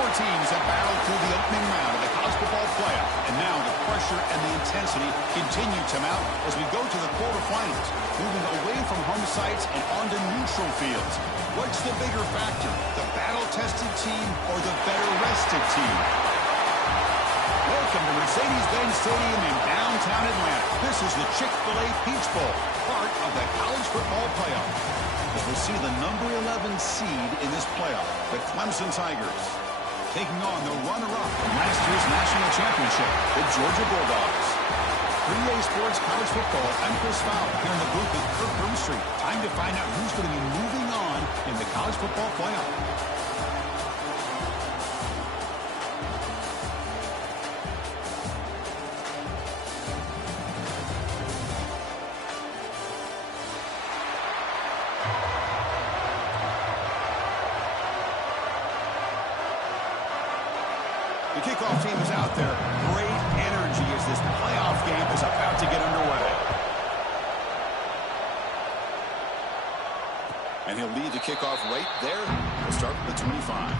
Four teams have battled through the opening round of the college football playoff, and now the pressure and the intensity continue to mount as we go to the quarterfinals, moving away from home sites and onto neutral fields. What's the bigger factor, the battle-tested team or the better-rested team? Welcome to Mercedes-Benz Stadium in downtown Atlanta. This is the Chick-fil-A Peach Bowl, part of the college football playoff. As we'll see the number 11 seed in this playoff, the Clemson Tigers, taking on the runner-up from last year's national championship, the Georgia Bulldogs. 3A Sports College Football, I'm Chris Fowler, here in the booth with Kirk Broomstreet. Time to find out who's going to be moving on in the college football playoff. The kickoff team is out there. Great energy as this playoff game is about to get underway. And he'll lead the kickoff right there. We'll start with the 25.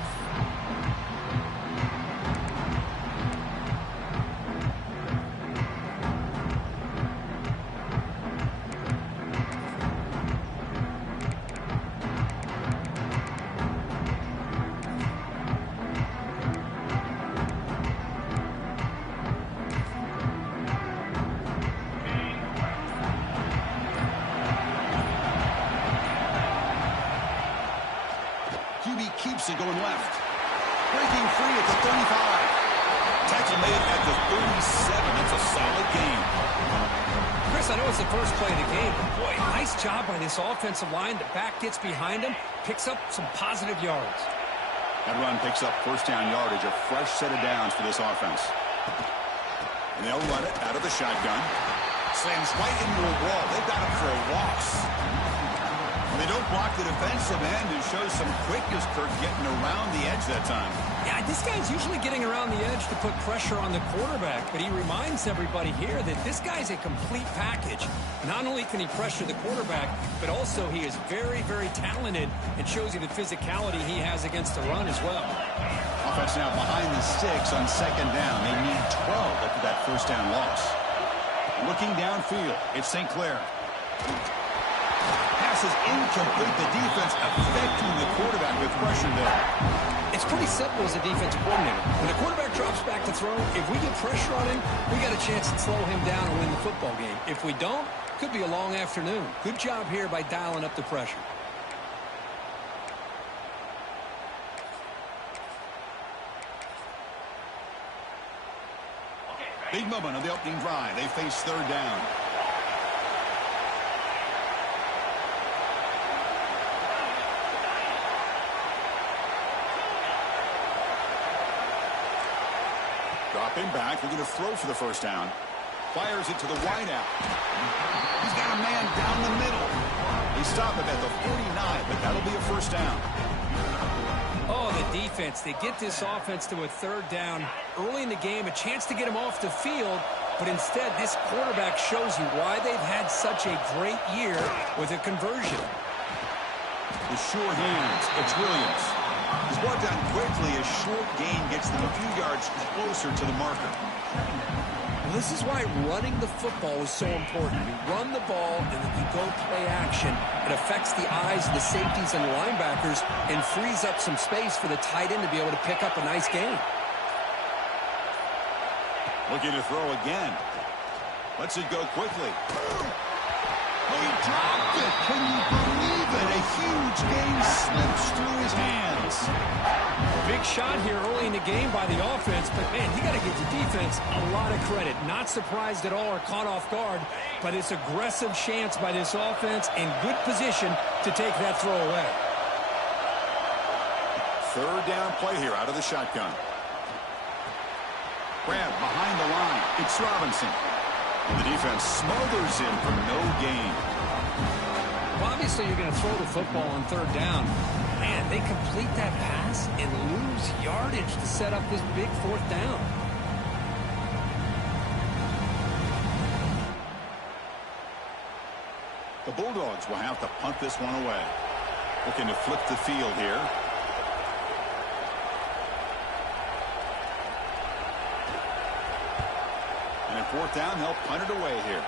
Keeps it going left. Breaking free at the 35. Tackle made at the 37. That's a solid gain. Chris, I know it's the first play of the game, but boy, nice job by this offensive line. The back gets behind him, picks up some positive yards. That run picks up first down yardage, a fresh set of downs for this offense. And they'll run it out of the shotgun. Slams right into a wall. They've got him for a loss. They don't block the defensive end and shows some quickness, Kirk, getting around the edge that time. Yeah, this guy's usually getting around the edge to put pressure on the quarterback, but he reminds everybody here that this guy's a complete package. Not only can he pressure the quarterback, but also he is very, very talented and shows you the physicality he has against the run as well. Offense now behind the sticks on second down. They need 12 after that first down loss. Looking downfield, it's St. Clair. Pass is incomplete. The defense affecting the quarterback with pressure there. It's pretty simple as a defensive coordinator. When the quarterback drops back to throw, if we get pressure on him, we got a chance to slow him down and win the football game. If we don't, could be a long afternoon. Good job here by dialing up the pressure. Big moment on the opening drive. They face third down. Dropping back, looking to throw for the first down. Fires it to the wideout. He's got a man down the middle. They stop him at the 49, but that'll be a first down. Oh, the defense. They get this offense to a third down early in the game, a chance to get him off the field, but instead this quarterback shows you why they've had such a great year with a conversion. The sure hands, it's Williams. He's brought down quickly. A short gain gets them a few yards closer to the marker. Well, this is why running the football is so important. You run the ball, and then you go play action. It affects the eyes of the safeties and the linebackers and frees up some space for the tight end to be able to pick up a nice gain. Looking to throw again. Lets it go quickly. He dropped it. Can you believe it? A huge gain slips through his hands. Big shot here early in the game by the offense, but, man, you got to give the defense a lot of credit. Not surprised at all or caught off guard by this aggressive chance by this offense in good position to take that throw away. Third down play here out of the shotgun. Grab behind the line. It's Robinson. And the defense smothers him for no gain. Well, obviously, you're going to throw the football on third down. Man, they complete that pass and lose yardage to set up this big fourth down. The Bulldogs will have to punt this one away. Looking to flip the field here. 4th down, they'll punt it away here.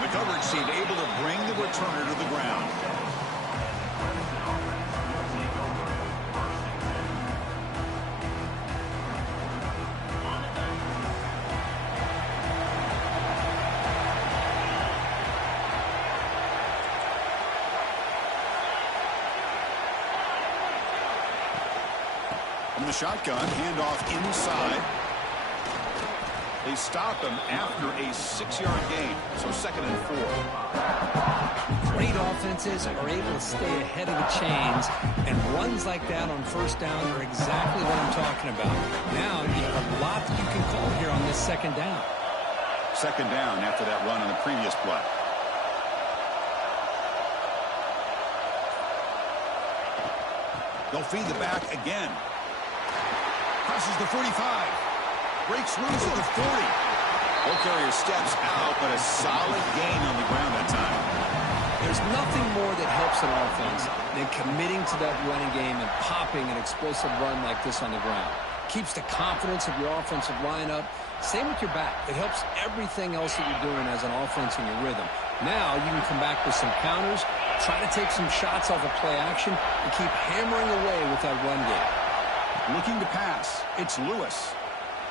The coverage team able to bring the returner to the ground. From the shotgun, handoff inside. They stop him after a 6-yard gain, so 2nd and 4. Great offenses are able to stay ahead of the chains, and runs like that on 1st down are exactly what I'm talking about. Now you have a lot that you can call here on this 2nd down. 2nd down after that run on the previous play. They'll feed the back again. Crosses the 45. Breaks loose at the 40. Ball carrier steps out, but a solid gain on the ground that time. There's nothing more that helps an offense than committing to that running game and popping an explosive run like this on the ground. Keeps the confidence of your offensive lineup. Same with your back. It helps everything else that you're doing as an offense in your rhythm. Now you can come back with some counters, try to take some shots off of play action, and keep hammering away with that run game. Looking to pass. It's Lewis.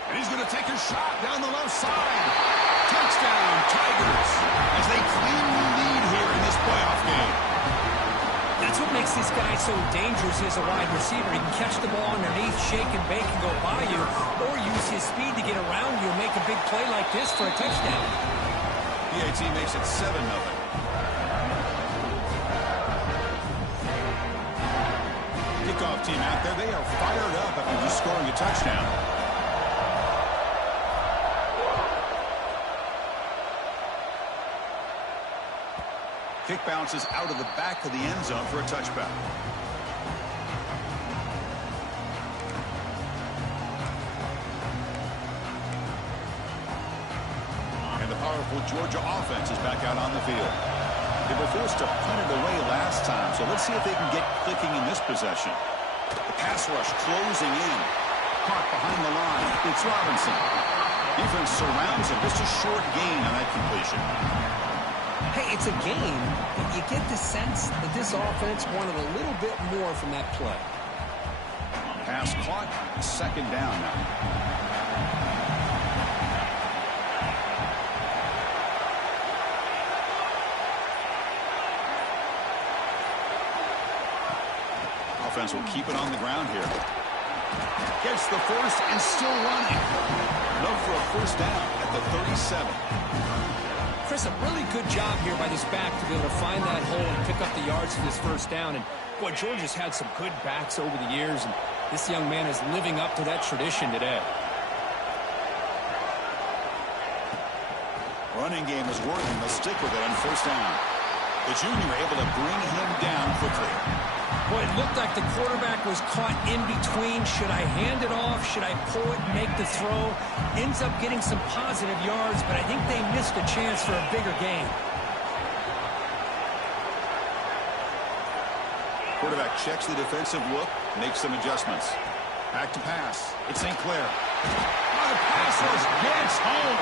And he's going to take a shot down the left side. Touchdown, Tigers, as they claim the lead here in this playoff game. That's what makes this guy so dangerous as a wide receiver. He can catch the ball underneath, shake and bake and go by you, or use his speed to get around you and make a big play like this for a touchdown. PAT makes it 7-0. Kickoff team out there. They are fired up after just scoring a touchdown. Kick bounces out of the back of the end zone for a touchback. And the powerful Georgia offense is back out on the field. They were forced to punt it away last time, so let's see if they can get clicking in this possession. The pass rush closing in. Caught behind the line. It's Robinson. Defense surrounds him. Just a short gain on that completion. Hey, it's a game, but you get the sense that this offense wanted a little bit more from that play. Pass caught. 2nd down now. Offense will keep it on the ground here. Gets the first and still running. Enough for a 1st down at the 37. Chris, a really good job here by this back to be able to find that hole and pick up the yards for this 1st down. And, boy, Georgia's had some good backs over the years, and this young man is living up to that tradition today. Running game is working. They'll stick with it on 1st down. The junior able to bring him down quickly. Boy, it looked like the quarterback was caught in between. Should I hand it off? Should I pull it and make the throw? Ends up getting some positive yards, but I think they missed a chance for a bigger gain. Quarterback checks the defensive look, makes some adjustments. Back to pass. It's St. Clair. Oh, the pass rush gets home.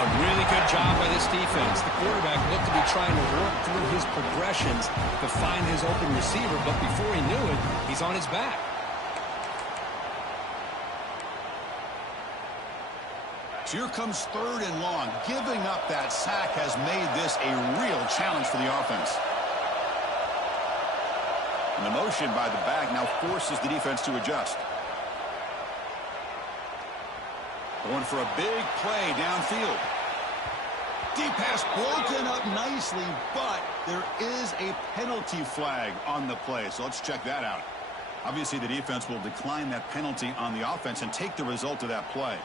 A really good job by this defense. The quarterback looked to be trying to work through his progressions to find his open receiver, but before he knew it, he's on his back. So here comes 3rd and long. Giving up that sack has made this a real challenge for the offense. And the motion by the back now forces the defense to adjust. Going for a big play downfield. Deep pass broken up nicely, but there is a penalty flag on the play, so let's check that out. Obviously, the defense will decline that penalty on the offense and take the result of that play.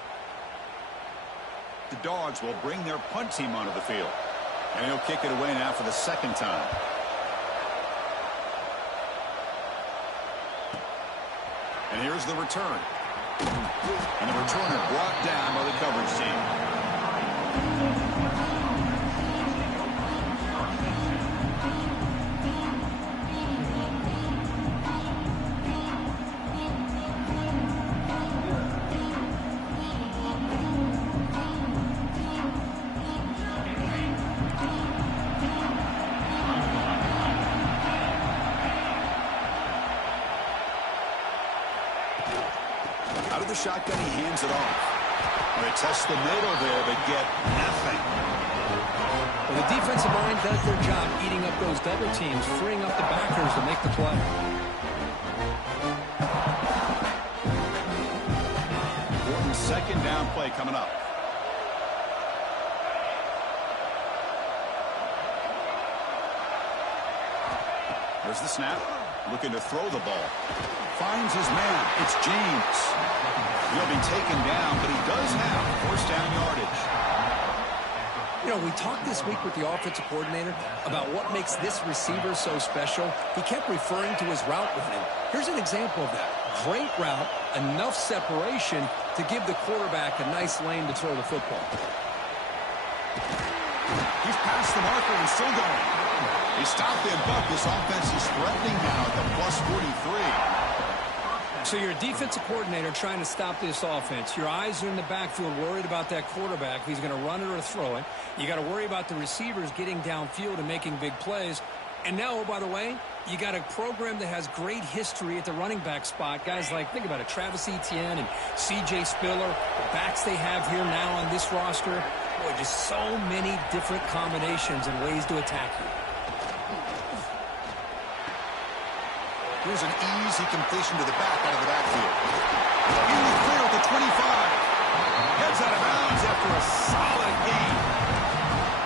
The Dogs will bring their punt team onto the field, and he'll kick it away now for the 2nd time. And here's the return. And the returner brought down by the coverage team. Out of the shotgun, he hands it off. They test the middle there, but get nothing. Well, the defensive line does their job eating up those double teams, freeing up the backers to make the play. Important second down play coming up. There's the snap. Looking to throw the ball. Finds his man. It's James. He'll be taken down, but he does have first down yardage. You know, we talked this week with the offensive coordinator about what makes this receiver so special. He kept referring to his route running. Here's an example of that. Great route, enough separation to give the quarterback a nice lane to throw the football. He's past the marker and still going. He stopped him, but this offense is threatening now at the plus 43. So you're a defensive coordinator trying to stop this offense. Your eyes are in the backfield worried about that quarterback. If he's going to run it or throw it. You got to worry about the receivers getting downfield and making big plays. And now, oh, by the way, you got a program that has great history at the running back spot. Guys like, think about it, Travis Etienne and C.J. Spiller, the backs they have here now on this roster. Boy, just so many different combinations and ways to attack you. Here's an easy completion to the back out of the backfield. In the clear at the 25. Heads out of bounds after a solid gain.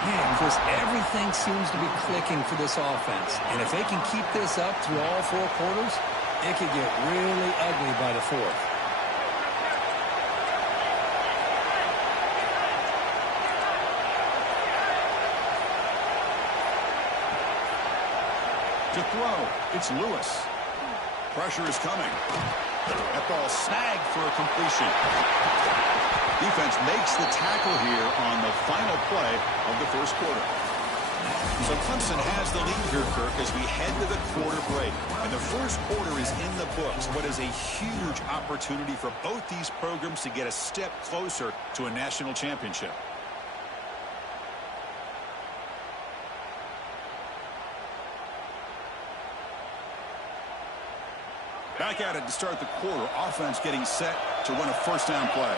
Man, Chris, everything seems to be clicking for this offense. And if they can keep this up through all four quarters, it could get really ugly by the fourth. To throw, it's Lewis. Pressure is coming. That ball snagged for a completion. Defense makes the tackle here on the final play of the first quarter. So Clemson has the lead here, Kirk, as we head to the quarter break. And the first quarter is in the books. What is a huge opportunity for both these programs to get a step closer to a national championship. Back at it to start the quarter. Offense getting set to run a first down play.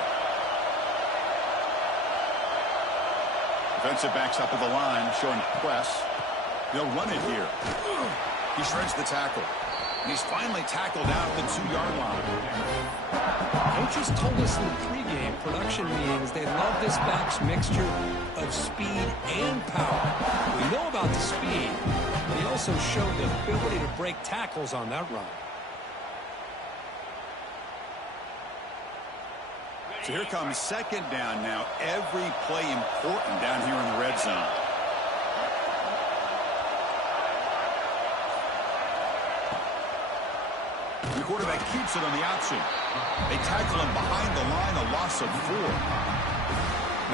Defensive backs up at the line, showing press. They'll run it here. He shreds the tackle. And he's finally tackled out at the 2-yard line. Coaches told us in the pregame production meetings they love this back's mixture of speed and power. We know about the speed, but he also showed the ability to break tackles on that run. So here comes second down now. Every play important down here in the red zone. The quarterback keeps it on the option. They tackle him behind the line, a loss of 4.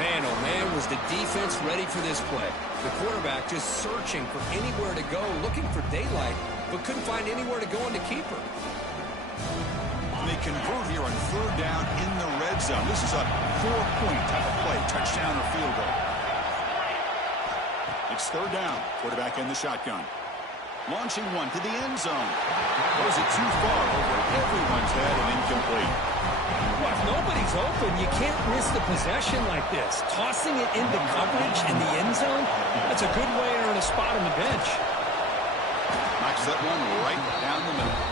Man, oh man, was the defense ready for this play. The quarterback just searching for anywhere to go, looking for daylight, but couldn't find anywhere to go in the keeper. They convert here on third down in the red zone. This is a 4-point type of play, touchdown or field goal. It's third down. Quarterback in the shotgun. Launching one to the end zone. Was it too far over everyone's head and incomplete? Well, if nobody's open, you can't miss the possession like this. Tossing it into coverage in the end zone, that's a good way to earn a spot on the bench. Knocks that one right down the middle.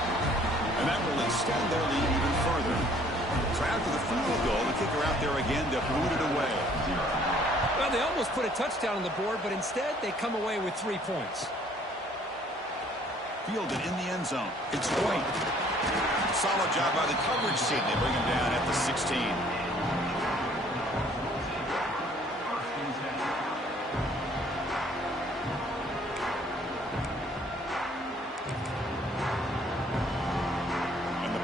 And that will extend their lead even further. So after the field goal, the kicker out there again to boot it away. Well, they almost put a touchdown on the board, but instead they come away with 3 points. Fielded in the end zone. It's White. Solid job by the coverage team. They bring him down at the 16.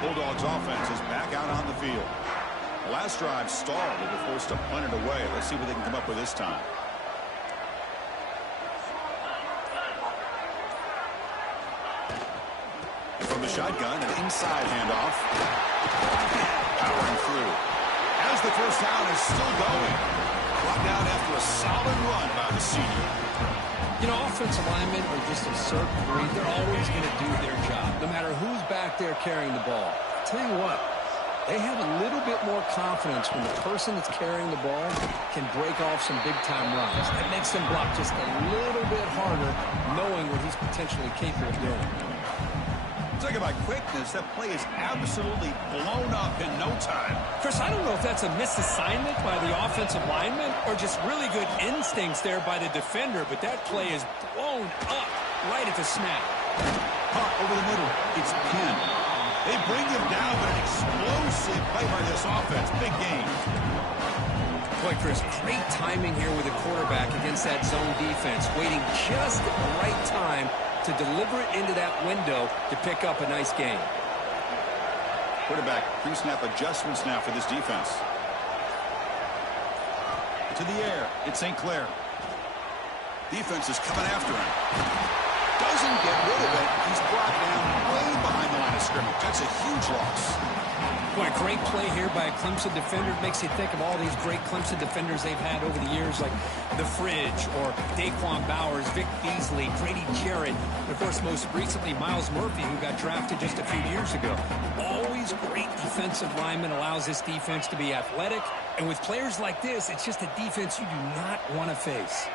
Bulldogs offense is back out on the field. The last drive stalled. They were forced to punt it away. Let's see what they can come up with this time. From the shotgun, an inside handoff. Powering through. As the first down is still going. Brought down after a solid run by the senior. You know, offensive linemen are just a certain breed. They're always going to do their job, no matter who's back there carrying the ball. I'll tell you what, They have a little bit more confidence when the person that's carrying the ball can break off some big-time runs. That makes them block just a little bit harder, knowing what he's potentially capable of doing. Talking about quickness, that play is absolutely blown up in no time. Chris, I don't know if that's a misassignment by the offensive lineman or just really good instincts there by the defender, but that play is blown up right at the snap. Caught over the middle. It's pinned. They bring him down, but an explosive play by this offense. Big game. Boy, Chris, great timing here with the quarterback against that zone defense, waiting just at the right time to deliver it into that window to pick up a nice gain. Quarterback pre-snap adjustments now for this defense. To the air. It's St. Clair. Defense is coming after him. Doesn't get rid of it. He's brought down way behind the line of scrimmage. That's a huge loss. Boy, great play here by a Clemson defender. Makes you think of all these great Clemson defenders they've had over the years, like The Fridge or Daquan Bowers, Vic Beasley, Grady Jarrett, and of course, most recently, Miles Murphy, who got drafted just a few years ago. Always great defensive lineman, allows this defense to be athletic. And with players like this, it's just a defense you do not want to face.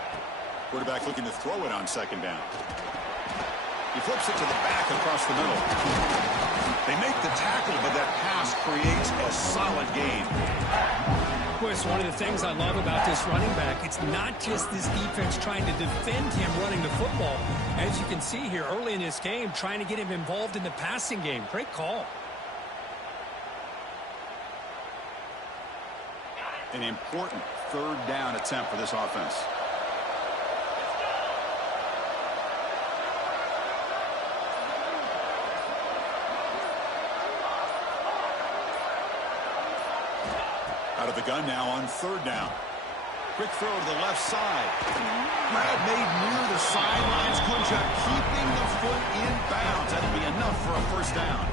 Quarterback looking to throw it on second down. He flips it to the back across the middle. They make the tackle, but that pass creates a solid gain. Boy, it's one of the things I love about this running back. It's not just this defense trying to defend him running the football. As you can see here early in this game, trying to get him involved in the passing game. Great call. An important third down attempt for this offense. Out of the gun now on third down. Quick throw to the left side. Grab made near the sidelines. Good job keeping the foot in bounds. That'll be enough for a first down.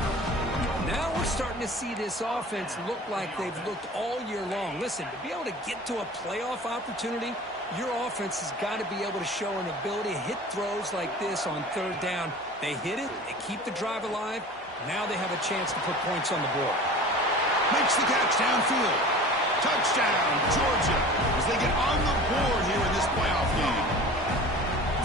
Now we're starting to see this offense look like they've looked all year long. Listen, to be able to get to a playoff opportunity, your offense has got to be able to show an ability to hit throws like this on third down. They hit it. They keep the drive alive. Now they have a chance to put points on the board. Makes the catch downfield. Touchdown, Georgia, as they get on the board here in this playoff game.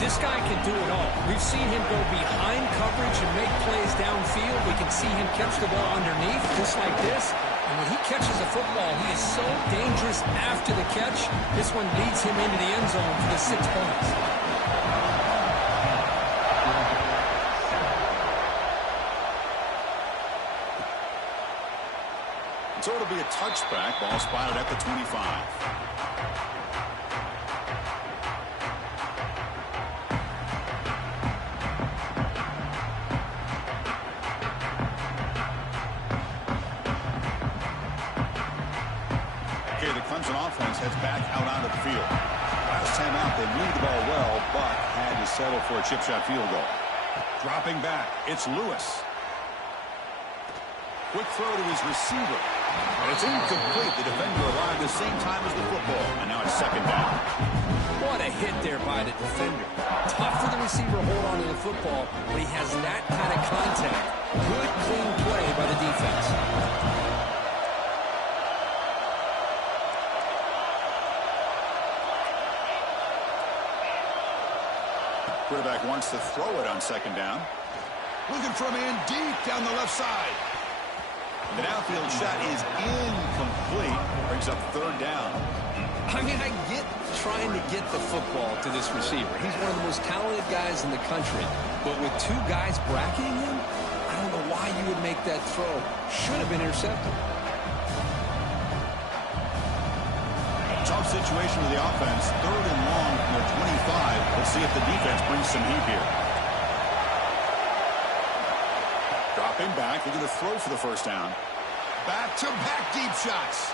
This guy can do it all. We've seen him go behind coverage and make plays downfield. We can see him catch the ball underneath, just like this. And when he catches a football, he is so dangerous after the catch. This one leads him into the end zone for the 6 points. So it'll be a touchback. Ball spotted at the 25. Okay, the Clemson offense heads back out onto the field. Last time out, they moved the ball well, but had to settle for a chip shot field goal. Dropping back, it's Lewis. Quick throw to his receiver. And it's incomplete. The defender arrived the same time as the football. And now it's second down. What a hit there by the defender. Tough for the receiver to hold on to the football, but he has that kind of contact. Good, clean play by the defense. Quarterback wants to throw it on second down. Looking for a man deep down the left side. The downfield shot is incomplete. Brings up third down. I mean, I get trying to get the football to this receiver. He's one of the most talented guys in the country. But with two guys bracketing him, I don't know why you would make that throw. Should have been intercepted. Tough situation with the offense. Third and long from their 25. Let's see if the defense brings some heat here. Dropping back, looking to throw for the first down. Back-to-back deep shots.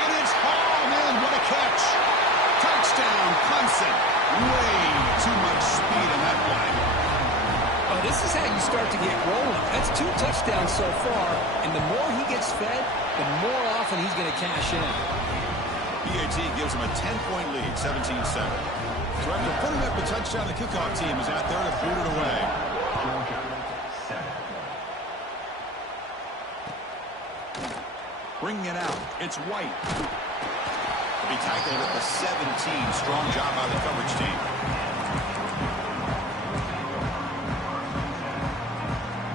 And it's hauled in. What a catch. Touchdown, Clemson. Way too much speed in that play. Oh, this is how you start to get rolling. That's 2 touchdowns so far, and the more he gets fed, the more often he's going to cash in. PAT gives him a 10-point lead, 17-7. So after putting up the touchdown, the kickoff team is out there to boot it away. Bringing it out. It's White. He'll be tackled at the 17. Strong job by the coverage team.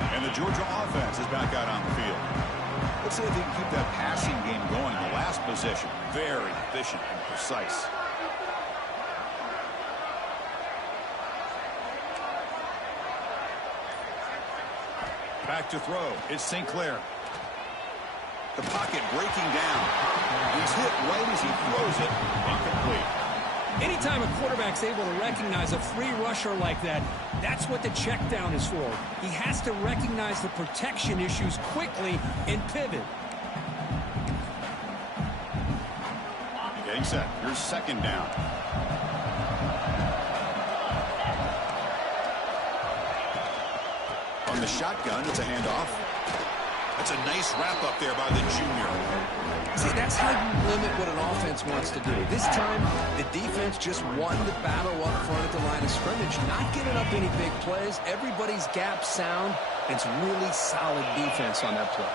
And the Georgia offense is back out on the field. Let's see if they can keep that passing game going. The last possession, very efficient and precise. Back to throw. It's St. Clair. The pocket breaking down. He's hit right as he throws it. Incomplete. Anytime a quarterback's able to recognize a free rusher like that, that's what the check down is for. He has to recognize the protection issues quickly and pivot. Getting set. Here's second down. On the shotgun, it's a handoff. That's a nice wrap up there by the junior. See, that's how you limit what an offense wants to do. This time, the defense just won the battle up front at the line of scrimmage, not giving up any big plays. Everybody's gap sound, and it's really solid defense on that play.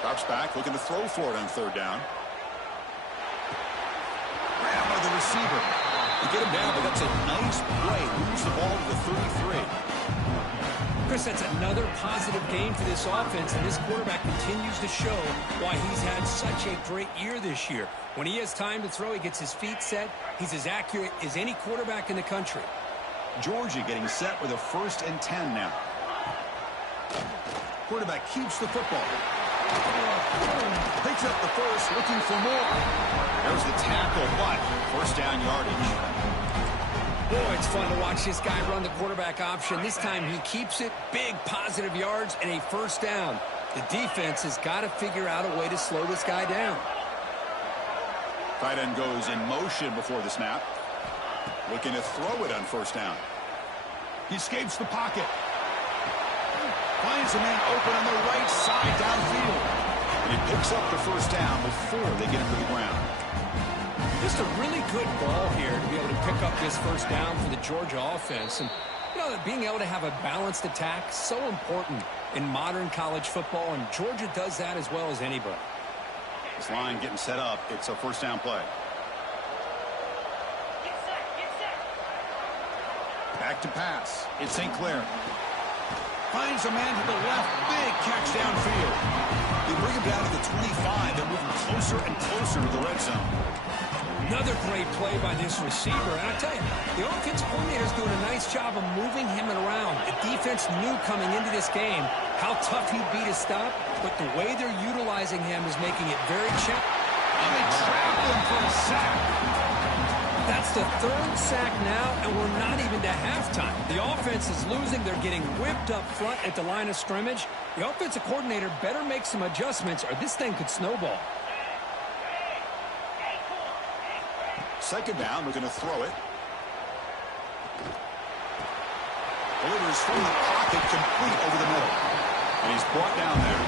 Drops back, looking to throw for it on third down. Grab by the receiver. To get him down, but that's a nice play. Moves the ball to the 33. Chris, that's another positive game for this offense, and this quarterback continues to show why he's had such a great year this year. When he has time to throw, he gets his feet set. He's as accurate as any quarterback in the country. Georgia getting set with a 1st and 10 now. Quarterback keeps the football. Picks up the first, looking for more. There's the tackle, but first down yardage. Boy, it's fun to watch this guy run the quarterback option. This time he keeps it, big positive yards, and a first down. The defense has got to figure out a way to slow this guy down. Tight end goes in motion before the snap. Looking to throw it on first down. He escapes the pocket. Finds a man open on the right side downfield. And he picks up the first down before they get him to the ground. Just a really good ball here to be able to pick up this first down for the Georgia offense. And, you know, being able to have a balanced attack is so important in modern college football, and Georgia does that as well as anybody. This line getting set up. It's a first down play. Back to pass. It's St. Clair. Finds a man to the left. Big catch downfield. They bring him down to the 25. They're moving closer and closer to the red zone. Another great play by this receiver. And I tell you, the offense coordinator is doing a nice job of moving him around. The defense knew coming into this game how tough he'd be to stop, but the way they're utilizing him is making it very challenging. And they trap him for a sack. That's the 3rd sack now, and we're not even to halftime. The offense is losing. They're getting whipped up front at the line of scrimmage. The offensive coordinator better make some adjustments, or this thing could snowball. Second down, we're going to throw it. Delivers from the pocket, complete over the middle. And he's brought down there.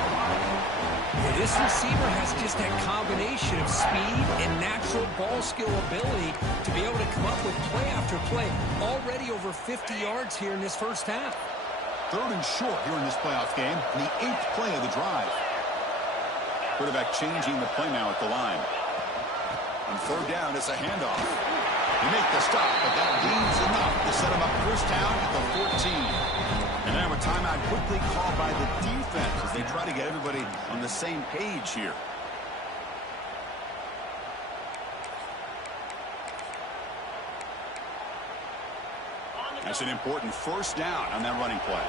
Yeah, this receiver has just that combination of speed and natural ball skill ability to be able to come up with play after play. Already over 50 yards here in this first half. 3rd and short here in this playoff game. And the 8th play of the drive. Quarterback changing the play now at the line. On third down, it's a handoff. They make the stop, but that gains enough to set him up first down at the 14. And now a timeout quickly called by the defense as they try to get everybody on the same page here. That's an important first down on that running play.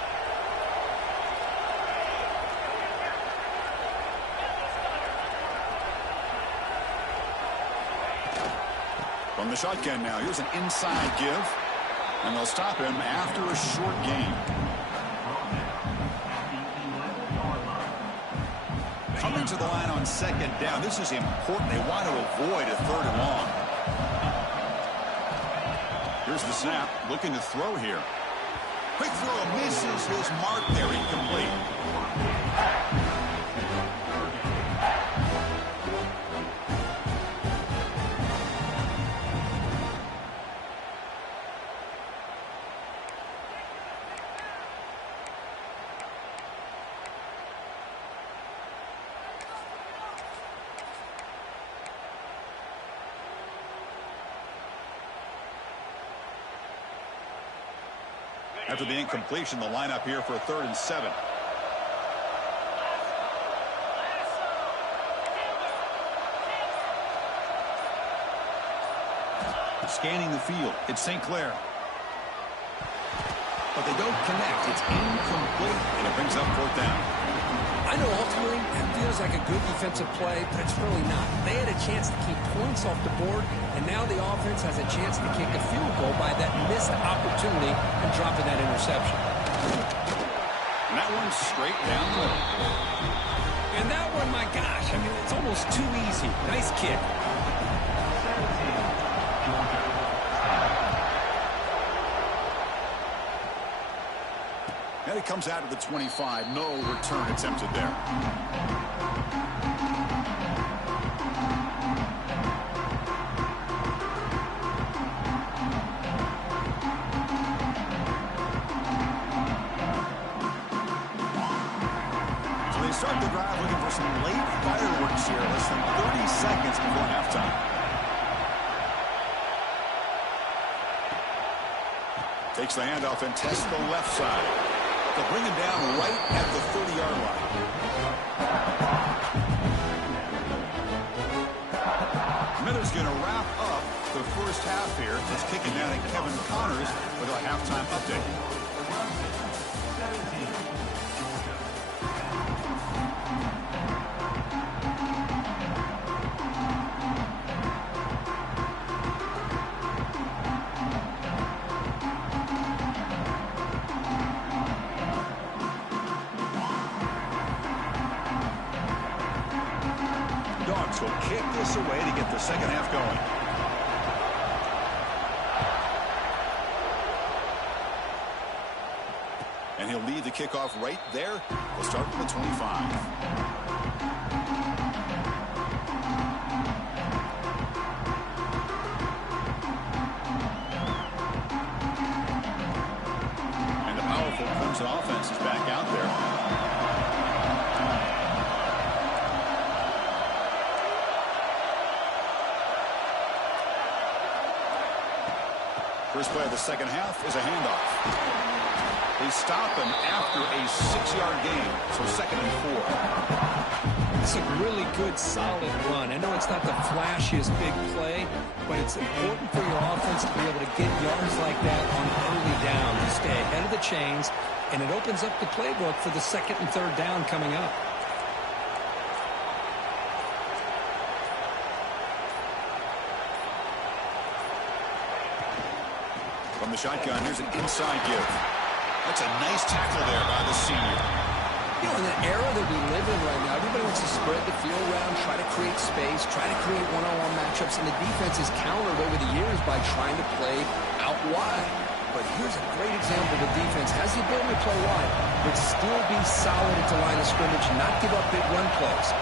From the shotgun now, here's an inside give. And they'll stop him after a short gain. Coming to the line on second down. This is important. They want to avoid a 3rd and long. Here's the snap. Looking to throw here. Quick throw. Misses his mark there. Incomplete. After the incompletion, the lineup here for a 3rd and 7. Scanning the field, it's St. Clair. But they don't connect. It's incomplete, and it brings up 4th down. I know ultimately it feels like a good defensive play, but it's really not. They had a chance to keep points off the board, and now the offense has a chance to kick a field goal by that missed opportunity and dropping that interception. And that one's straight down the middle. And that one, my gosh, I mean, it's almost too easy. Nice kick. And it comes out of the 25. No return attempted there. So they start the drive looking for some late fireworks here. Less than 30 seconds before halftime. Takes the handoff and tests the left side. They'll bring him down right at the 30-yard line. Miller's going to wrap up the first half here. Let's kick it down to Kevin Connors with a halftime update. Dogs will kick this away to get the second half going. And he'll lead the kickoff right there. We'll start from the 25. Clemson offense is back out there. First play of the second half is a handoff. They stop him after a 6-yard gain, so 2nd and 4. It's a really good, solid run. I know it's not the flashiest big play, but it's important for your offense to be able to get yards like that on early down. You stay ahead of the chains, and it opens up the playbook for the 2nd and 3rd down coming up. From the shotgun, here's an inside give. That's a nice tackle there by the senior. You know, in the era that we live in right now, everybody wants to spread the field around, try to create space, try to create one-on-one matchups, and the defense is countered over the years by trying to play out wide. But here's a great example. The defense has the ability to play wide, but still be solid at the line of scrimmage and not give up big run plays.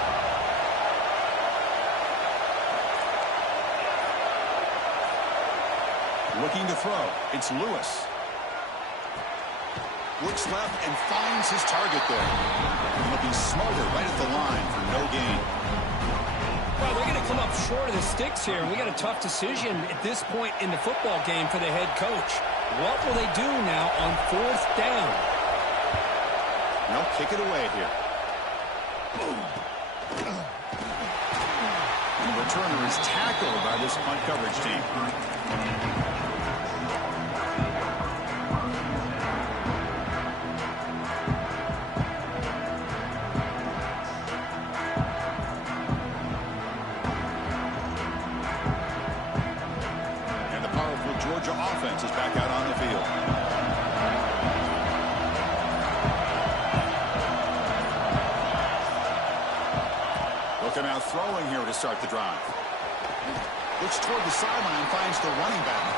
Looking to throw. It's Lewis. Looks left and finds his target there. He'll be smarter right at the line for no gain. Well, they're going to come up short of the sticks here, and we got a tough decision at this point in the football game for the head coach. What will they do now on 4th down? They'll kick it away here. And the returner is tackled by this punt coverage team. Georgia offense is back out on the field. Looking out throwing here to start the drive. Looks toward the sideline, finds the running back.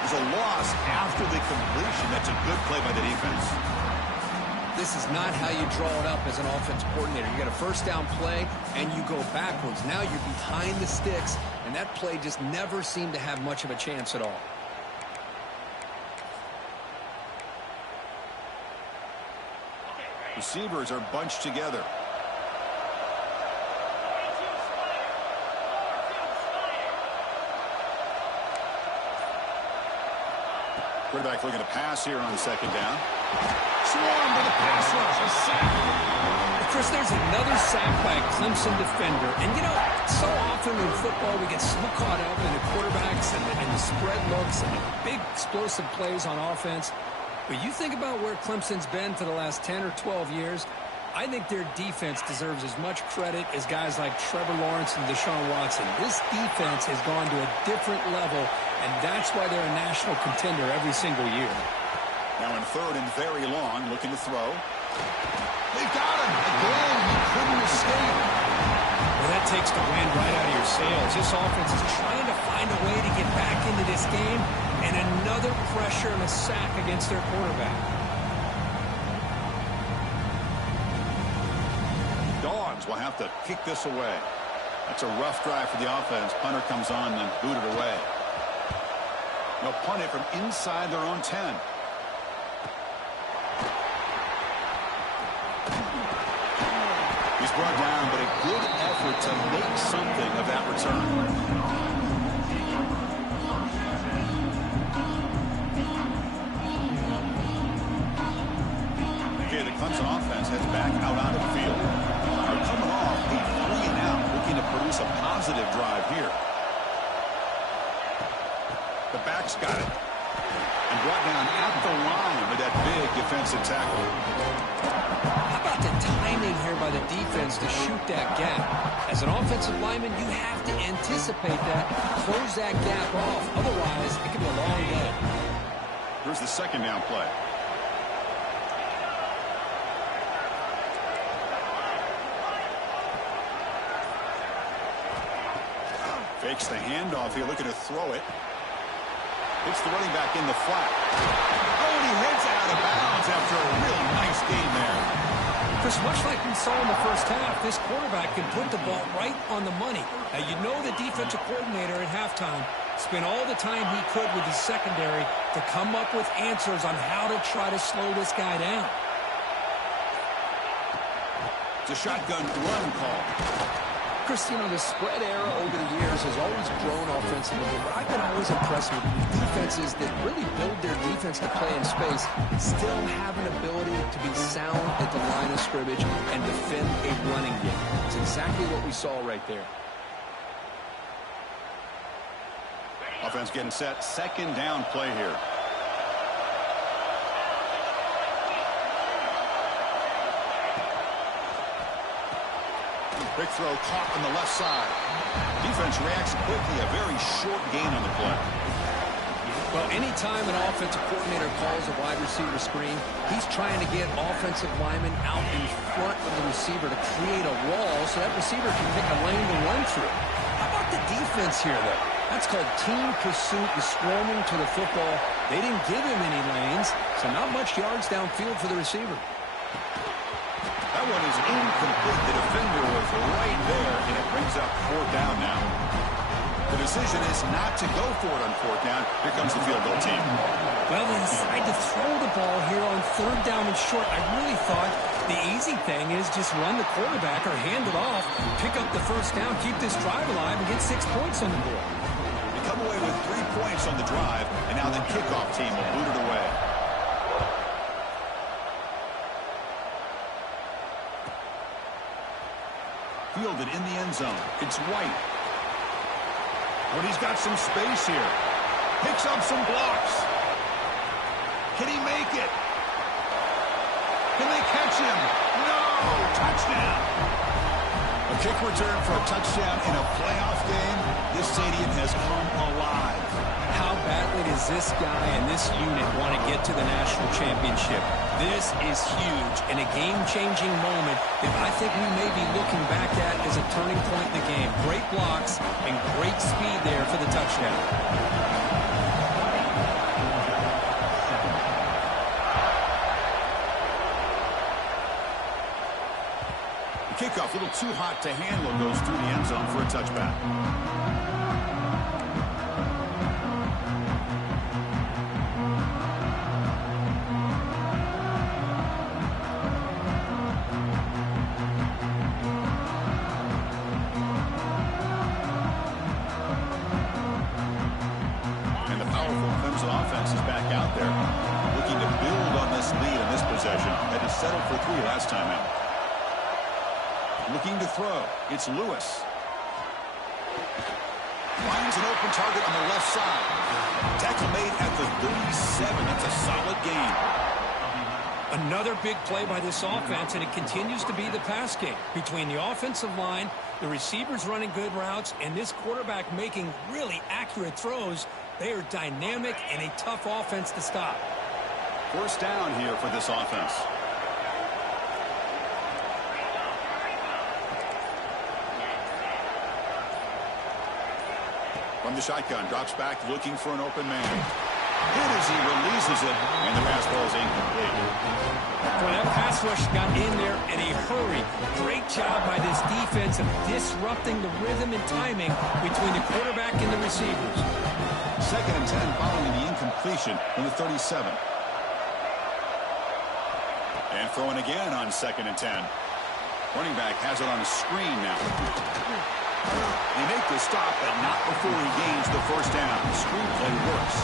There's a loss after the completion. That's a good play by the defense. This is not how you draw it up as an offense coordinator. You got a first down play, and you go backwards. Now you're behind the sticks, and that play just never seemed to have much of a chance at all. Receivers are bunched together. Quarterback looking to pass here on second down. Swarm with a pass rush. A sack. Chris, there's another sack by a Clemson defender. And, you know, so often in football we get so caught up in the quarterbacks and the spread looks and the big explosive plays on offense. But you think about where Clemson's been for the last 10 or 12 years, I think their defense deserves as much credit as guys like Trevor Lawrence and Deshaun Watson. This defense has gone to a different level, and that's why they're a national contender every single year. Now in third and very long, looking to throw. They've got him. Again, he couldn't escape. Well, that takes the wind right out of your sails. This offense is trying to find a way to get back into this game, and another pressure and a sack against their quarterback. Dogs will have to kick this away. That's a rough drive for the offense. Punter comes on and booted away. They'll punt it from inside their own 10. He's brought down, but a good effort to make something of that return. Okay, the Clemson offense heads back out onto the field. They're coming off a 3-and-out, looking to produce a positive drive here. The back's got it. And brought down at the line with that big defensive tackle. How about the timing here by the defense to shoot that gap? As an offensive lineman, you have to anticipate that, close that gap off. Otherwise, it could be a long day. Here's the second down play. Fakes the handoff here, looking to throw it. Hits the running back in the flat. Oh, and he heads out of bounds after a really nice game there. Chris, much like we saw in the first half, this quarterback can put the ball right on the money. Now, you know the defensive coordinator at halftime spent all the time he could with his secondary to come up with answers on how to try to slow this guy down. It's a shotgun run call. Chris, you know, the spread era over the years has always grown offensively, but I've been always impressed with defenses that really build their defense to play in space, still have an ability to be sound at the line of scrimmage and defend a running game. It's exactly what we saw right there. Offense getting set. Second down play here. Big throw caught on the left side. Defense reacts quickly. A very short gain on the play. Well, anytime an offensive coordinator calls a wide receiver screen, he's trying to get offensive linemen out in front of the receiver to create a wall so that receiver can pick a lane to run through. How about the defense here, though? That's called team pursuit and swarming to the football. They didn't give him any lanes, so not much yards downfield for the receiver. That one is incomplete. The defender was right there, and it brings up fourth down now. The decision is not to go for it on fourth down. Here comes the field goal team. Well, they decide to throw the ball here on third down and short. I really thought the easy thing is just run the quarterback or hand it off, pick up the first down, keep this drive alive, and get 6 points on the board. They come away with 3 points on the drive, and now the kickoff team will boot it away. Fielded in the end zone. It's White. But he's got some space here. Picks up some blocks. Can he make it? Can they catch him? No! Touchdown! A kick return for a touchdown in a playoff game. This stadium has come alive. How badly does this guy and this unit want to get to the national championship? This is huge and a game-changing moment that I think we may be looking back at as a turning point in the game. Great blocks and great speed there for the touchdown. The kickoff, a little too hot to handle, goes through the end zone for a touchback. And the powerful Clemson offense is back out there. settled for 3 last time out. Looking to throw. It's Lewis. Finds an open target on the left side. Tackle made at the 37. That's a solid gain. Another big play by this offense, and it continues to be the pass game. Between the offensive line, the receivers running good routes, and this quarterback making really accurate throws, they are dynamic and a tough offense to stop. First down here for this offense. From the shotgun, drops back looking for an open man. Hit as he releases it, and the pass ball is incomplete. Well, that pass rush got in there in a hurry. Great job by this defense of disrupting the rhythm and timing between the quarterback and the receivers. 2nd and 10 following the incompletion from the 37. And throwing again on 2nd and 10. Running back has it on a screen now. They make the stop, but not before he gains the first down. The screenplay works.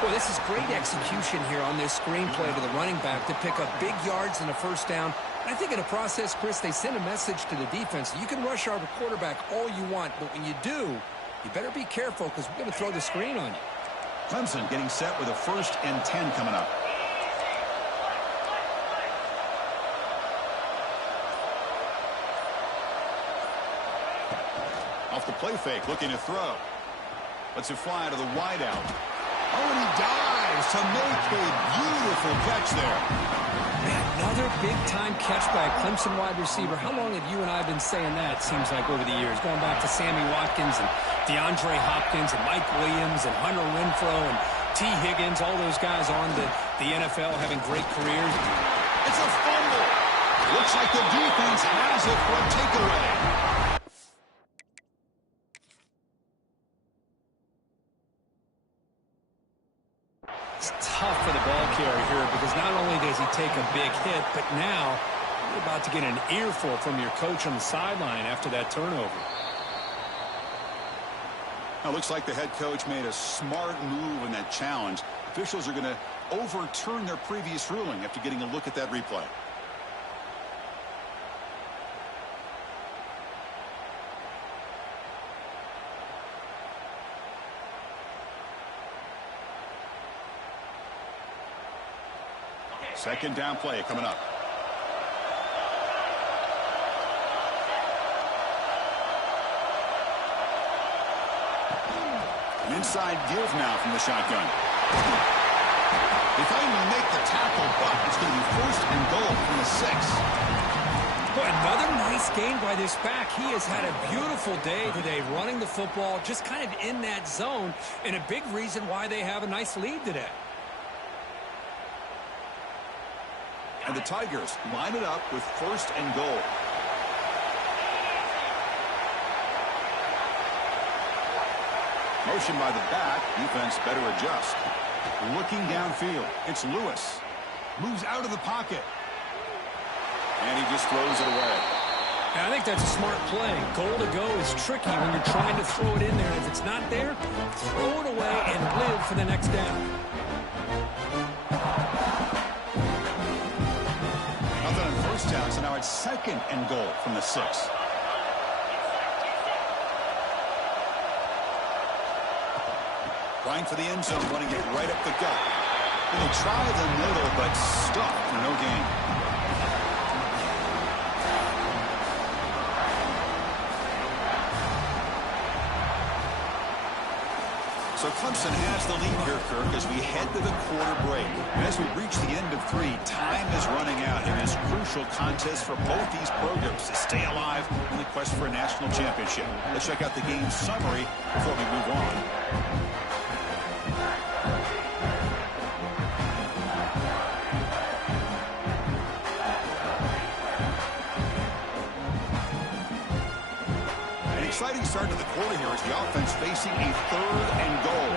Well, this is great execution here on this screenplay to the running back to pick up big yards in the first down. I think in the process, Chris, they send a message to the defense. You can rush our quarterback all you want, but when you do, you better be careful because we're going to throw the screen on you. Clemson getting set with a 1st and 10 coming up. Off the play fake, looking to throw. Lets it fly to the wideout. Oh, and he dives to make a beautiful catch there. Man, another big-time catch by a Clemson wide receiver. How long have you and I been saying that, seems like, over the years? Going back to Sammy Watkins and DeAndre Hopkins and Mike Williams and Hunter Renfrow and T. Higgins, all those guys on the NFL having great careers. It's a fumble. Looks like the defense has it for a takeaway. It's tough for the ball carrier here because not only does he take a big hit, but now you're about to get an earful from your coach on the sideline after that turnover. Now, looks like the head coach made a smart move in that challenge. Officials are going to overturn their previous ruling after getting a look at that replay. Second down play coming up. An inside give now from the shotgun. They finally make the tackle, but it's going to be 1st and goal from the 6. Boy, another nice gain by this back. He has had a beautiful day today running the football, just kind of in that zone, and a big reason why they have a nice lead today. And the Tigers line it up with 1st and goal. Motion by the back. Defense better adjust. Looking downfield. It's Lewis. Moves out of the pocket. And he just throws it away. And I think that's a smart play. Goal to go is tricky when you're trying to throw it in there. If it's not there, throw it away and live for the next down. Nothing on first down, so now it's 2nd and goal from the 6. Trying for the end zone, running it right up the gut. And they try the middle, but stuck for no gain. So Clemson has the lead here, Kirk, as we head to the quarter break. And as we reach the end of 3, time is running out in this crucial contest for both these programs to stay alive in the quest for a national championship. Let's check out the game summary before we move on. Exciting start to the quarter here as the offense facing a 3rd and goal.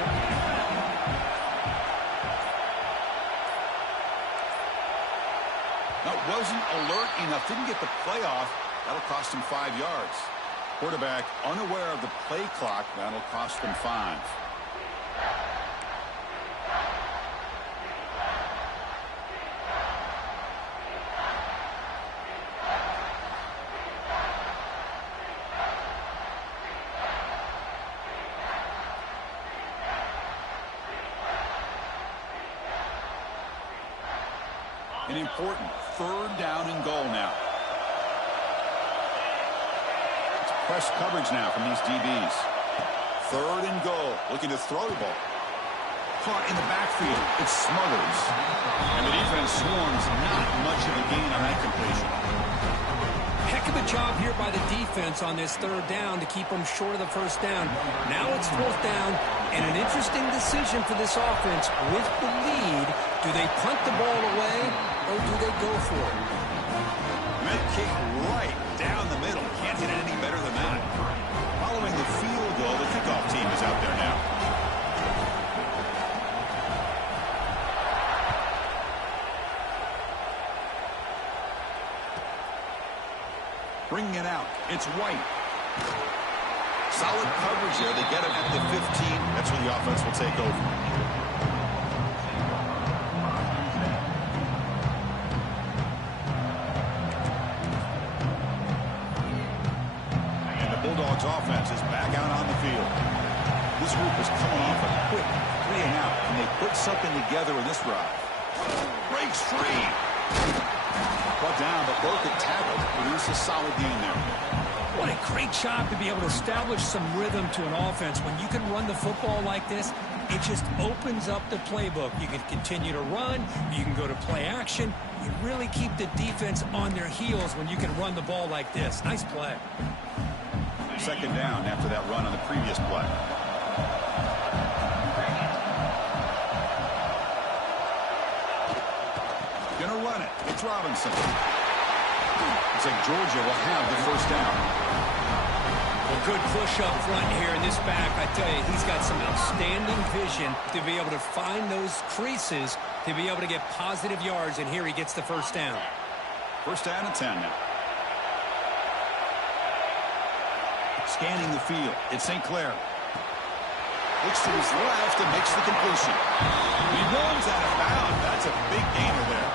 That wasn't alert enough. Didn't get the play off. That'll cost him 5 yards. Quarterback unaware of the play clock. That'll cost him 5. An important 3rd down and goal now. It's press coverage now from these DBs. 3rd and goal. Looking to throw the ball. Caught in the backfield. It's Smothers. And the defense swarms. Not much of a gain on that completion. Heck of a job here by the defense on this 3rd down to keep them short of the 1st down. Now it's 4th down, and an interesting decision for this offense. With the lead, do they punt the ball away, or do they go for it? That kick right down the middle. Can't hit it any better than that. Following the field goal, the kickoff team is out there now. Bringing it out. It's White. Solid coverage there. They get him at the 15. That's where the offense will take over. And the Bulldogs offense is back out on the field. This group is coming off a quick 3 and out, and they put something together in this drive. Breaks free. Brought down, but broke the tackle. Produce a solid gain there. What a great job to be able to establish some rhythm to an offense. When you can run the football like this, it just opens up the playbook. You can continue to run. You can go to play action. You really keep the defense on their heels when you can run the ball like this. Nice play. 2nd down after that run on the previous play. Gonna run it. It's Robinson. Looks like Georgia will have the 1st down. Well, good push up front here in this back. I tell you, he's got some outstanding vision to be able to find those creases to be able to get positive yards, and here he gets the 1st down. 1st down and 10 now. Scanning the field. It's St. Clair. Looks to his left and makes the completion. He runs out of bounds. That's a big gainer there.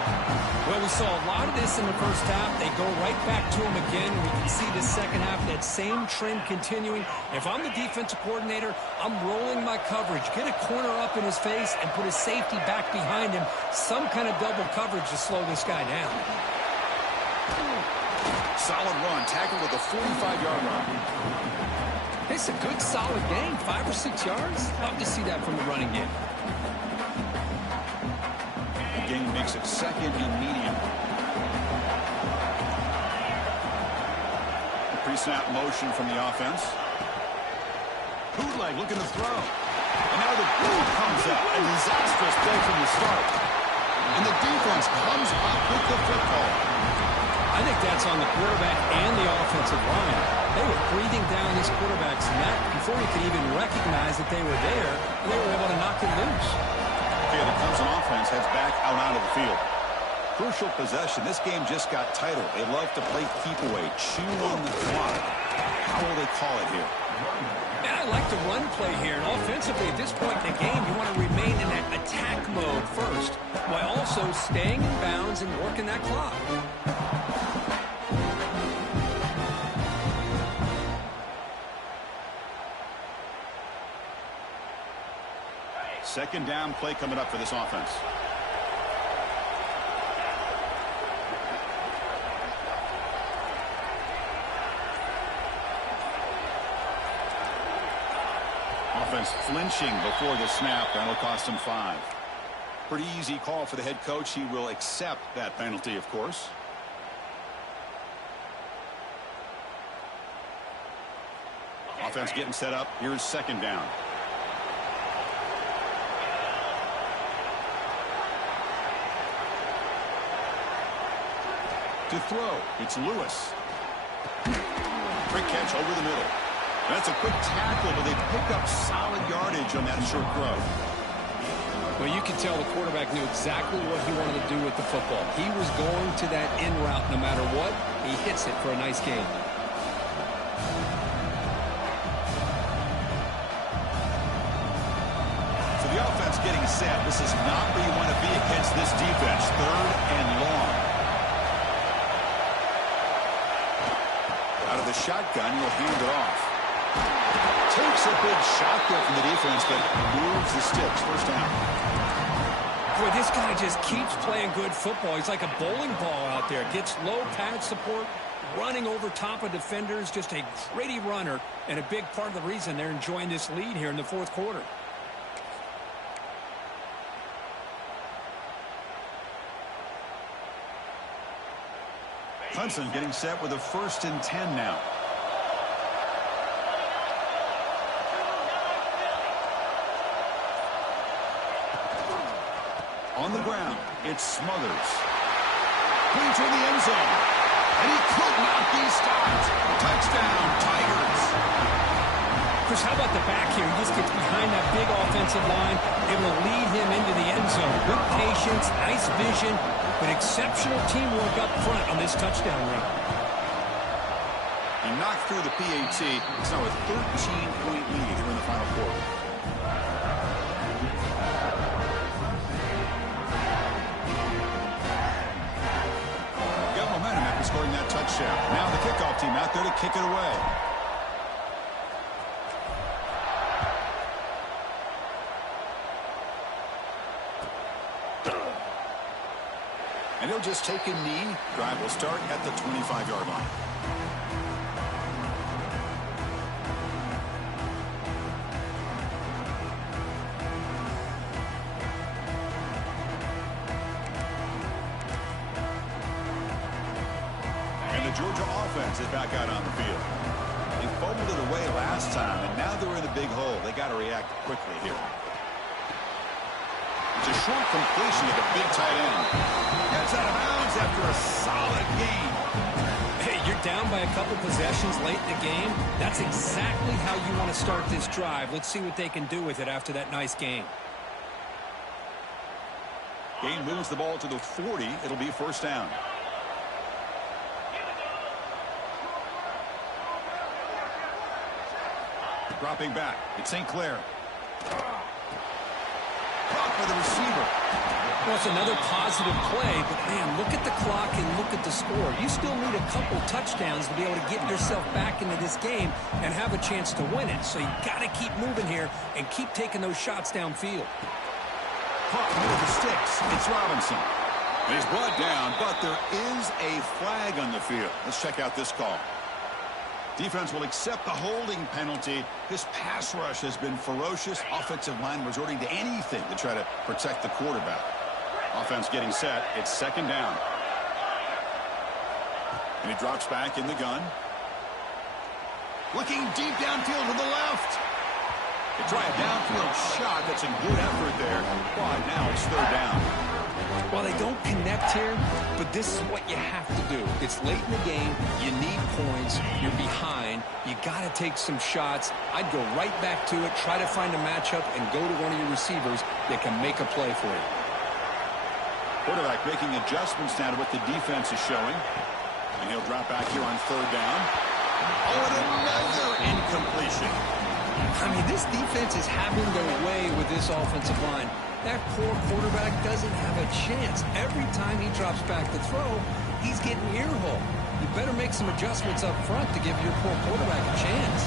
Well, we saw a lot of this in the 1st half. They go right back to him again. We can see the 2nd half, that same trend continuing. If I'm the defensive coordinator, I'm rolling my coverage. Get a corner up in his face and put his safety back behind him. Some kind of double coverage to slow this guy down. Solid run. Tackled at the 45-yard line. It's a good, solid gain. 5 or 6 yards. Love to see that from the running game. The gain makes it 2nd and medium. The pre-snap motion from the offense. Bootleg looking to throw. And now the boot comes up. A disastrous play from the start. And the defense comes up with the football. I think that's on the quarterback and the offensive line. They were breathing down this quarterback's neck before he could even recognize that they were there. They were able to knock it loose. Okay, the Clemson offense heads back out onto the field. Crucial possession. This game just got tighter. They love to play keep away, chew on the clock. How will they call it here? Man, I like the run play here. And offensively, at this point in the game, you want to remain in that attack mode first, while also staying in bounds and working that clock. 2nd down play coming up for this offense. Offense flinching before the snap. That'll cost him 5. Pretty easy call for the head coach. He will accept that penalty, of course. Offense getting set up. Here's 2nd down. To throw, it's Lewis. Quick catch over the middle. That's a quick tackle, but they pick up solid yardage on that short throw. Well, you can tell the quarterback knew exactly what he wanted to do with the football. He was going to that in route no matter what. He hits it for a nice gain. So the offense getting set. This is not where you want to be against this defense. 3rd and long. Out of the shotgun, he'll hand it off. Takes a big shot there from the defense, but moves the sticks. 1st down. Boy, This guy just keeps playing good football. He's like a bowling ball out there. Gets low pad support, running over top of defenders. Just a gritty runner, and a big part of the reason they're enjoying this lead here in the fourth quarter. Clemson getting set with a 1st and 10 now. On the ground, it's Smothers. Clean to the end zone. And he could not be stopped. Touchdown, Tigers. Chris, how about the back here? He just gets behind that big offensive line, able to lead him into the end zone. Good patience, nice vision, but exceptional teamwork up front on this touchdown run. He knocked through the PAT. It's now a 13-point lead here in the final quarter. Scoring that touchdown. Now the kickoff team out there to kick it away. And he'll just take a knee. Drive will start at the 25-yard line. Georgia offense is back out on the field. They fumbled it away last time, and now they're in a big hole. They got to react quickly here. It's a short completion to the big tight end. Gets out of bounds after a solid gain. Hey, you're down by a couple possessions late in the game. That's exactly how you want to start this drive. Let's see what they can do with it after that nice game. Gain moves the ball to the 40. It'll be 1st down. Dropping back. It's St. Clair. Caught by the receiver. Well, it's another positive play, but, man, look at the clock and look at the score. You still need a couple touchdowns to be able to get yourself back into this game and have a chance to win it. So you got to keep moving here and keep taking those shots downfield. Caught with the sticks. It's Robinson. And he's brought down, but there is a flag on the field. Let's check out this call. Defense will accept the holding penalty. This pass rush has been ferocious. Offensive line resorting to anything to try to protect the quarterback. Offense getting set. It's 2nd down. And he drops back in the gun. Looking deep downfield to the left. They try a downfield shot. That's a good effort there. But now it's 3rd down. Well, they don't connect here, but this is what you have to do. It's late in the game. You need points. You're behind. You got to take some shots. I'd go right back to it, try to find a matchup, and go to one of your receivers that can make a play for you. Quarterback making adjustments now to what the defense is showing. And he'll drop back here on 3rd down. Oh, and another incompletion. I mean, this defense is having their way with this offensive line. That poor quarterback doesn't have a chance. Every time he drops back to throw, he's getting earhole. You better make some adjustments up front to give your poor quarterback a chance.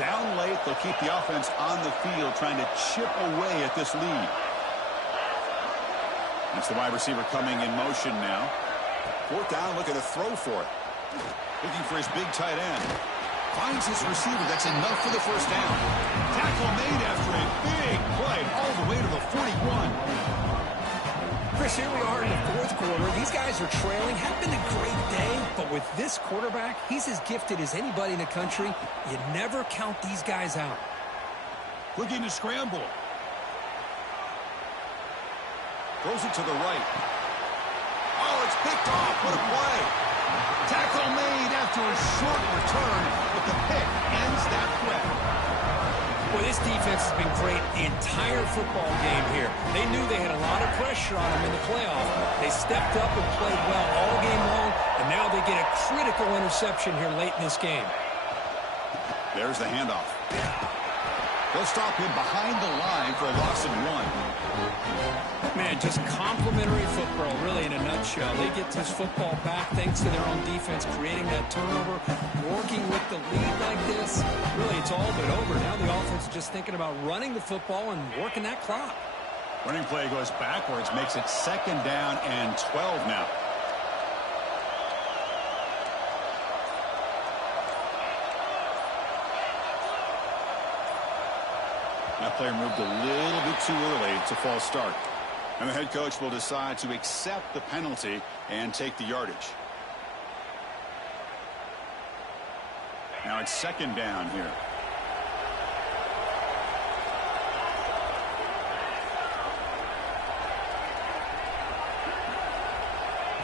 Down late, they'll keep the offense on the field trying to chip away at this lead. That's the wide receiver coming in motion now. 4th down, looking to throw for it. Looking for his big tight end. Finds his receiver. That's enough for the 1st down. Tackle made after a big play all the way to the 41. Chris, here we are in the 4th quarter. These guys are trailing. Having a great day, but with this quarterback, he's as gifted as anybody in the country. You never count these guys out. Looking to scramble. Throws it to the right. Oh, it's picked off. What a play. Tackle made after a short return, but the pick ends that threat. Well, this defense has been great the entire football game here. They knew they had a lot of pressure on them in the playoff. They stepped up and played well all game long, and now they get a critical interception here late in this game. There's the handoff. They'll stop him behind the line for a loss of 1. Man, just complimentary football, really, in a nutshell. They get this football back thanks to their own defense, creating that turnover, working with the lead like this. Really, it's all but over. Now the offense is just thinking about running the football and working that clock. Running play goes backwards, makes it 2nd down and 12 now. That player moved a little bit too early to false start. And the head coach will decide to accept the penalty and take the yardage. Now it's 2nd down here.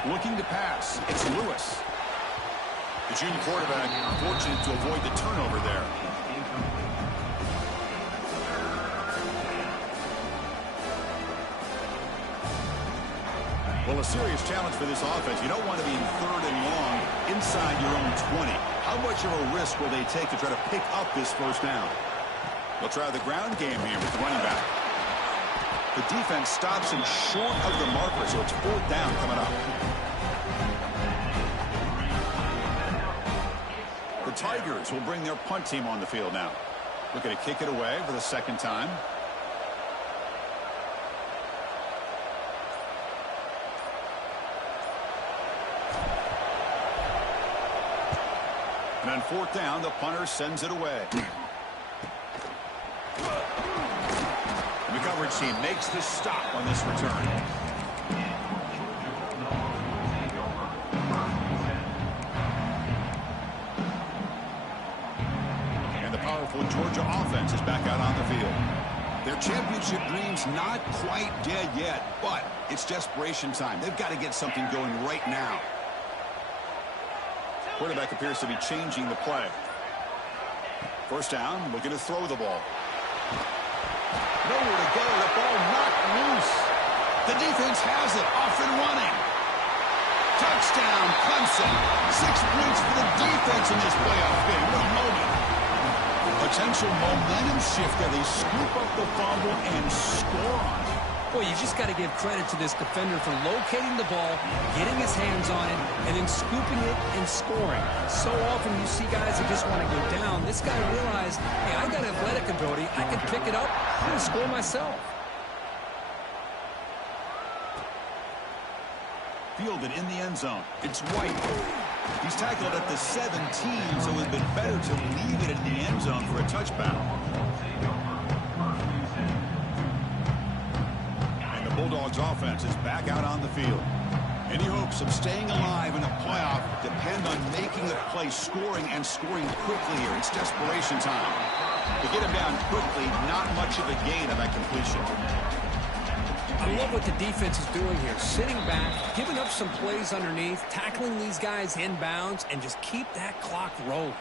Looking to pass. It's Lewis. The junior quarterback fortunate to avoid the turnover there. Well, a serious challenge for this offense. You don't want to be in 3rd and long inside your own 20. How much of a risk will they take to try to pick up this 1st down? They'll try the ground game here with the running back. The defense stops him short of the marker, so it's 4th down coming up. The Tigers will bring their punt team on the field now. Looking to kick it away for the 2nd time. And on 4th down, the punter sends it away. The coverage team makes the stop on this return. And the powerful Georgia offense is back out on the field. Their championship dreams not quite dead yet, but it's desperation time. They've got to get something going right now. Quarterback appears to be changing the play. 1st down, looking to throw the ball. Nowhere to go, the ball knocked loose. The defense has it, off and running. Touchdown, Clemson. 6 points for the defense in this playoff game. What a moment. Potential momentum shift there. They scoop up the fumble and score on it. Boy, you just got to give credit to this defender for locating the ball, getting his hands on it, and then scooping it and scoring. So often you see guys that just want to go down. This guy realized, hey, I got athletic ability. I can pick it up and score myself. Fielded in the end zone. It's White. He's tackled at the 17, so it would have been better to leave it in the end zone for a touchback. Bulldogs offense is back out on the field. Any hopes of staying alive in a playoff depend on making the play, scoring, and scoring quickly here. It's desperation time. To get him down quickly, not much of a gain of that completion. I love what the defense is doing here. Sitting back, giving up some plays underneath, tackling these guys inbounds, and just keep that clock rolling.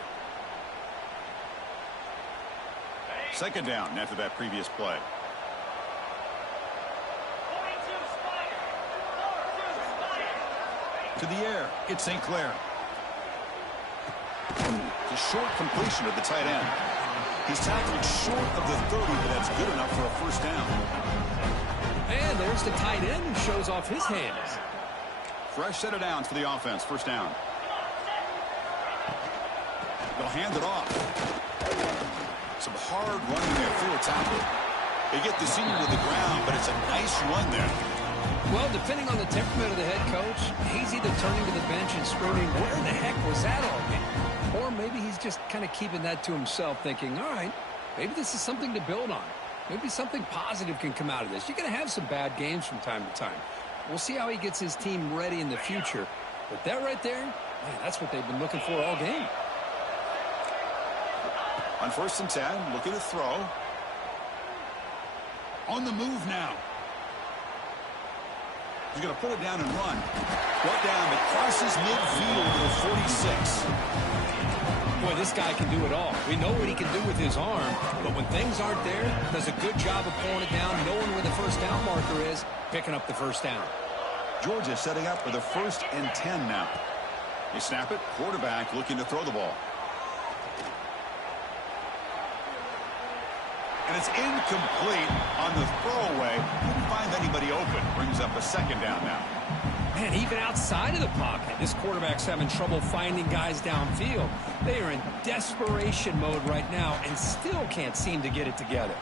2nd down after that previous play. To the air, it's St. Clair. The short completion of the tight end. He's tackled short of the 30, but that's good enough for a 1st down. And there's the tight end who shows off his hands. Fresh set of downs for the offense. 1st down. They'll hand it off. Some hard running there through a tackle. They get the senior to the ground, but it's a nice run there. Well, depending on the temperament of the head coach, he's either turning to the bench and screaming, where the heck was that all game? Or maybe he's just kind of keeping that to himself, thinking, all right, maybe this is something to build on. Maybe something positive can come out of this. You're going to have some bad games from time to time. We'll see how he gets his team ready in the future. But that right there, man, that's what they've been looking for all game. On 1st and 10, looking to throw. On the move now. He's going to put it down and run. Brought down that crosses midfield to the 46. Boy, this guy can do it all. We know what he can do with his arm, but when things aren't there, does a good job of pulling it down, knowing where the 1st down marker is, picking up the 1st down. Georgia setting up for the 1st and 10 now. They snap it. Quarterback looking to throw the ball. And it's incomplete on the throwaway. Couldn't find anybody open. Brings up a 2nd down now. Man, even outside of the pocket, this quarterback's having trouble finding guys downfield. They are in desperation mode right now and still can't seem to get it together.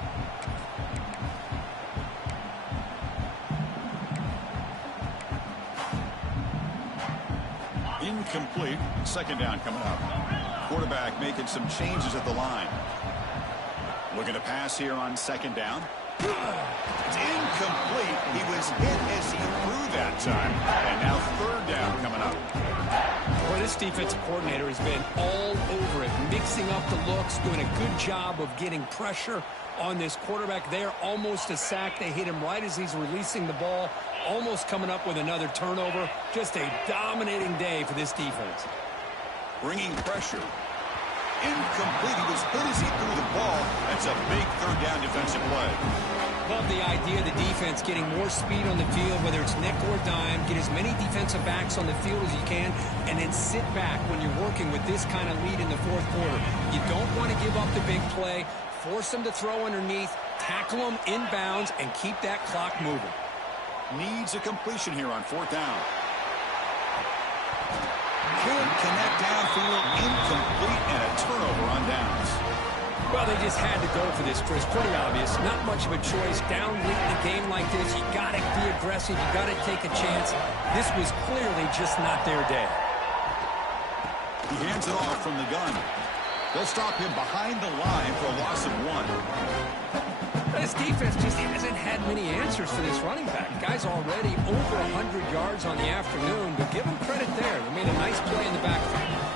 Incomplete. Second down coming up. Quarterback making some changes at the line. Looking to pass here on second down. It's incomplete. He was hit as he threw that time. And now third down coming up. Boy, this defensive coordinator has been all over it, mixing up the looks, doing a good job of getting pressure on this quarterback there. Almost a sack. They hit him right as he's releasing the ball, almost coming up with another turnover. Just a dominating day for this defense. Bringing pressure. Incomplete. He was hit as he threw the ball. That's a big third down defensive play. Love the idea of the defense getting more speed on the field, whether it's nickel or dime. Get as many defensive backs on the field as you can, and then sit back when you're working with this kind of lead in the fourth quarter. You don't want to give up the big play. Force them to throw underneath, tackle them inbounds, and keep that clock moving. Needs a completion here on fourth down. Can't connect downfield. Incomplete, and a turnover on downs. Well, they just had to go for this, Chris. Pretty obvious. Not much of a choice. Down late in a game like this, you got to be aggressive. You got to take a chance. This was clearly just not their day. He hands it off from the gun. They'll stop him behind the line for a loss of 1. This defense just hasn't had many answers for this running back. Guy's already over 100 yards on the afternoon, but give him credit there. They made a nice play in the backfield.